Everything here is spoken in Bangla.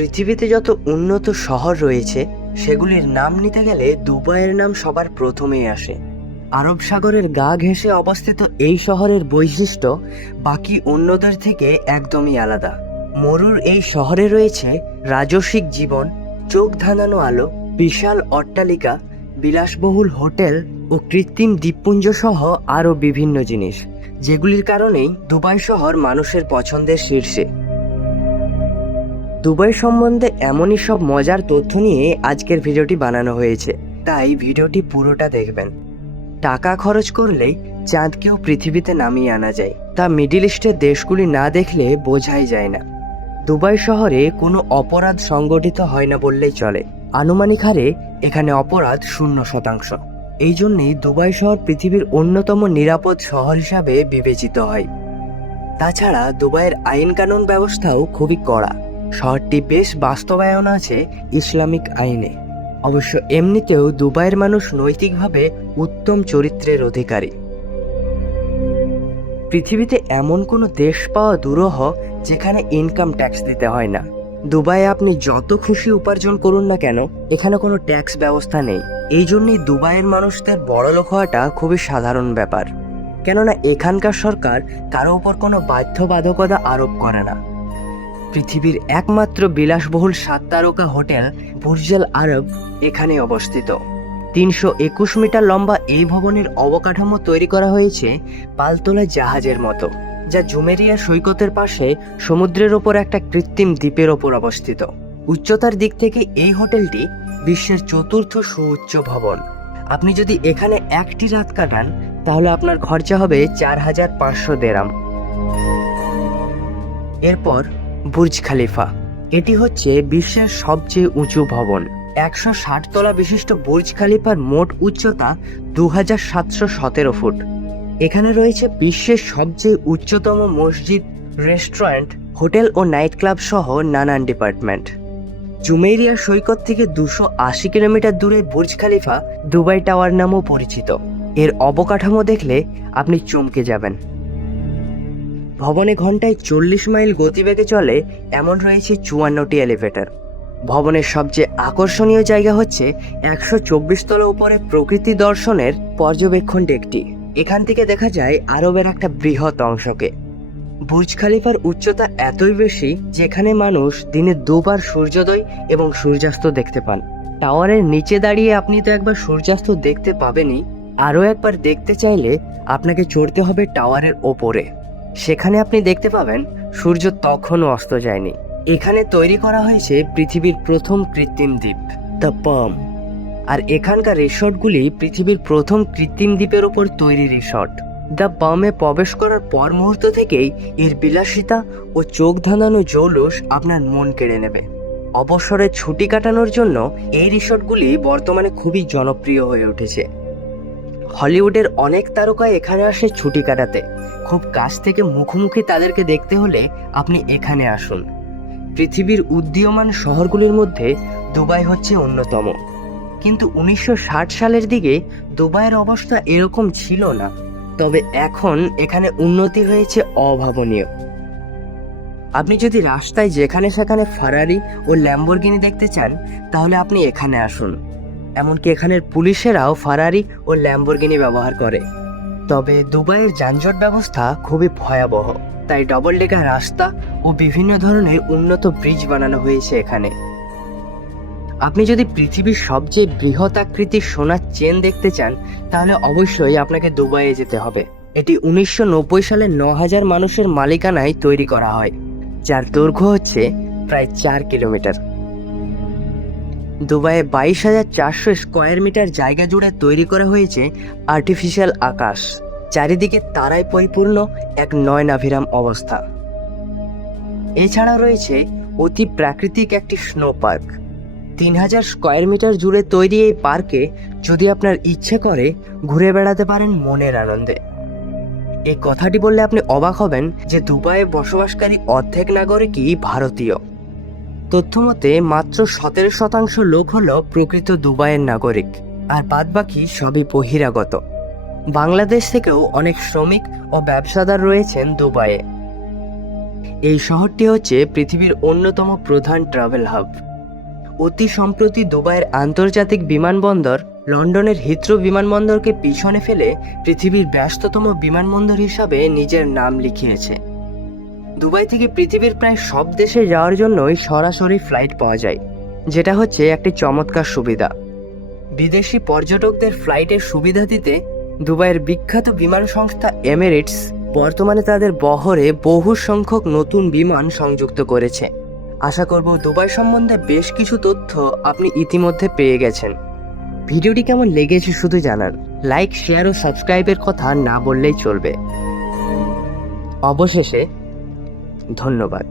পৃথিবীতে যত উন্নত শহর রয়েছে সেগুলির নাম নিতে গেলে দুবাইয়ের নাম সবার প্রথমেই আসে। আরব সাগরের গা ঘেঁষে অবস্থিত এই শহরের বৈশিষ্ট্য বাকি অন্যদের থেকে একদমই আলাদা। মরুর এই শহরে রয়েছে রাজসিক জীবন, চোখ ধাঁধানো আলো, বিশাল অট্টালিকা, বিলাসবহুল হোটেল ও কৃত্রিম দ্বীপপুঞ্জ সহ আরও বিভিন্ন জিনিস, যেগুলির কারণেই দুবাই শহর মানুষের পছন্দের শীর্ষে। দুবাই সম্বন্ধে এমনই সব মজার তথ্য নিয়ে আজকের ভিডিওটি বানানো হয়েছে, তাই ভিডিওটি পুরোটা দেখবেন। টাকা খরচ করলেই চাঁদকেও পৃথিবীতে নামিয়ে আনা যায়, তা মিডল ইস্টের দেশগুলি না দেখলে বোঝাই যায় না। দুবাই শহরে কোনো অপরাধ সংগঠিত হয় না বললেই চলে। আনুমানিক হারে এখানে অপরাধ 0%। এই জন্যেই দুবাই শহর পৃথিবীর অন্যতম নিরাপদ শহর হিসাবে বিবেচিত হয়। তাছাড়া দুবাইয়ের আইন কানুন ব্যবস্থাও খুবই কড়া। শহরটি বেশ বাস্তবায়ন আছে ইসলামিক আইনে। অবশ্য এমনিতেও দুবাইয়ের মানুষ নৈতিকভাবে উত্তম চরিত্রের অধিকারী। পৃথিবীতে এমন কোনো দেশ পাওয়া দুরূহ যেখানে ইনকাম ট্যাক্স দিতে হয় না। দুবাইয়ে আপনি যত খুশি উপার্জন করুন না কেন, এখানে কোনো ট্যাক্স ব্যবস্থা নেই। এই জন্যই দুবাইয়ের মানুষদের বড়লোক হওয়াটা খুবই সাধারণ ব্যাপার, কেননা এখানকার সরকার কারো উপর কোনো বাধ্যবাধকতা আরোপ করে না। পৃথিবীর একমাত্র বিলাসবহুল 7 তারকা হোটেল বুর্জ আল আরব এখানে অবস্থিত। 321 মিটার লম্বা এই ভবনের অবকাঠামো তৈরি করা হয়েছে পালতোলা জাহাজের মতো, যা জুমেরিয়া সৈকতের পাশে সমুদ্রের ওপর একটা কৃত্রিম দ্বীপের ওপর অবস্থিত। উচ্চতার দিক থেকে এই হোটেলটি বিশ্বের 4র্থ সুউচ্চ ভবন। আপনি যদি এখানে একটি রাত কাটান তাহলে আপনার খরচা হবে 4500 দিরহাম। এরপর বুর্জ খালিফা। এটি হচ্ছে বিশ্বের সবচেয়ে উঁচু ভবন। 160 তলা বিশিষ্ট বুর্জ খালিফার মোট উচ্চতা 2717 ফুট। এখানে রয়েছে বিশ্বের সবচেয়ে উচ্চতম মসজিদ, রেস্টুরেন্ট, হোটেল ও নাইট ক্লাব সহ নানান ডিপার্টমেন্ট। জুমেইরিয়া সৈকত থেকে 280 কিলোমিটার দূরে বুর্জ খালিফা দুবাই টাওয়ার নামেও পরিচিত। এর অবকাঠামো দেখলে আপনি চমকে যাবেন। ভবনে ঘন্টায় 40 মাইল গতিবেগে চলে এমন রয়েছে 54টি এলিভেটর। ভবনের সবচেয়ে আকর্ষণীয় জায়গা হচ্ছে 124 তলা উপরে প্রকৃতি দর্শনের পর্যবেক্ষণ ডেকটি। এখান থেকে দেখা যায় আরবের একটা বৃহৎ অংশকে। বুর্জ খালিফার উচ্চতা এতই বেশি যেখানে মানুষ দিনে 2 বার সূর্যোদয় এবং সূর্যাস্ত দেখতে পান। টাওয়ারের নিচে দাঁড়িয়ে আপনি তো একবার সূর্যাস্ত দেখতে পাবেনই, আরও একবার দেখতে চাইলে আপনাকে চড়তে হবে টাওয়ারের ওপরে। সেখানে আপনি দেখতে পাবেন সূর্য তখনও অস্ত যায়নি। এখানে তৈরি করা হয়েছে পৃথিবীর প্রথম কৃত্রিম দ্বীপ, দ্য পাম। আর এখানকার রিসর্টগুলি পৃথিবীর প্রথম কৃত্রিম দ্বীপের ওপর তৈরি রিসর্ট। দ্য পামে প্রবেশ করার পর মুহূর্ত থেকেই এর বিলাসিতা ও চোখ ধাঁধানো জৌলুস আপনার মন কেড়ে নেবে। অবসরে ছুটি কাটানোর জন্য এই রিসর্টগুলি বর্তমানে খুবই জনপ্রিয় হয়ে উঠেছে। হলিউডের অনেক তারকা এখানে আসে ছুটি কাটাতে। খুব কাছ থেকে মুখোমুখি তাদেরকে দেখতে হলে আপনি এখানে আসুন। পৃথিবীর উদীয়মান শহরগুলির মধ্যে দুবাই হচ্ছে অন্যতম। কিন্তু 1960 সালের দিকে দুবাইয়ের অবস্থা এরকম ছিল না। তবে এখন এখানে উন্নতি হয়েছে অভাবনীয়। আপনি যদি রাস্তায় যেখানে সেখানে ফারারি ও ল্যাম্বরগিনি দেখতে চান তাহলে আপনি এখানে আসুন। এমনকি এখানের পুলিশেরাও ফারারি ও ল্যাম্বরগিনি ব্যবহার করে। তবে দুবাইয়ের যানজট ব্যবস্থা খুবই ভয়াবহ, তাই ডবল ডেকার রাস্তা ও বিভিন্ন ধরনের উন্নত ব্রিজ বানানো হয়েছে এখানে। আপনি যদি পৃথিবীর সবচেয়ে বৃহৎ আকৃতির সোনার চেন দেখতে চান তাহলে অবশ্যই আপনাকে দুবাইয়ে যেতে হবে। এটি 1990 সালে 9000 মানুষের মালিকানায় তৈরি করা হয়, যার দৈর্ঘ্য হচ্ছে প্রায় 4 কিলোমিটার। দুবাইয়ে 22,400 স্কোয়ার মিটার জায়গা জুড়ে তৈরি করা হয়েছে আর্টিফিশিয়াল আকাশ। চারিদিকে তারায় পরিপূর্ণ এক নয়নাভিরাম অবস্থা। এছাড়া রয়েছে অতি প্রাকৃতিক একটি স্নো পার্ক। 3000 স্কোয়ার মিটার জুড়ে তৈরি এই পার্কে যদি আপনার ইচ্ছে করে ঘুরে বেড়াতে পারেন মনের আনন্দে। এই কথাটি বললে আপনি অবাক হবেন যে দুবাইয়ে বসবাসকারী অর্ধেক নাগরিকই ভারতীয়। তথ্যমতে মাত্র 17% লোক হলো প্রকৃত দুবাইয়ের নাগরিক, আর বাদবাকি সবই বহিরাগত। বাংলাদেশ থেকেও অনেক শ্রমিক ও ব্যবসাদার রয়েছেন দুবাইয়ে। এই শহরটি হচ্ছে পৃথিবীর অন্যতম প্রধান ট্রাভেল হাব। অতি সম্প্রতি দুবাইয়ের আন্তর্জাতিক বিমানবন্দর লন্ডনের হিথ্রো বিমানবন্দরকে পিছনে ফেলে পৃথিবীর ব্যস্ততম বিমানবন্দর হিসাবে নিজের নাম লিখিয়েছে। দুবাই থেকে পৃথিবীর প্রায় সব দেশে যাওয়ার জন্যই সরাসরি ফ্লাইট পাওয়া যায়, যেটা হচ্ছে একটি চমৎকার সুবিধা। বিদেশি পর্যটকদের ফ্লাইটের সুবিধা দিতে দুবাইয়ের বিখ্যাত বিমান সংস্থা এমিরেটস বর্তমানে তাদের বহরে বহু সংখ্যক নতুন বিমান সংযুক্ত করেছে। আশা করব দুবাই সম্বন্ধে বেশ কিছু তথ্য আপনি ইতিমধ্যে পেয়ে গেছেন। ভিডিওটি কেমন লেগেছে শুধু জানান। লাইক, শেয়ার ও সাবস্ক্রাইবের কথা না বললেই চলবে। অবশেষে ধন্যবাদ।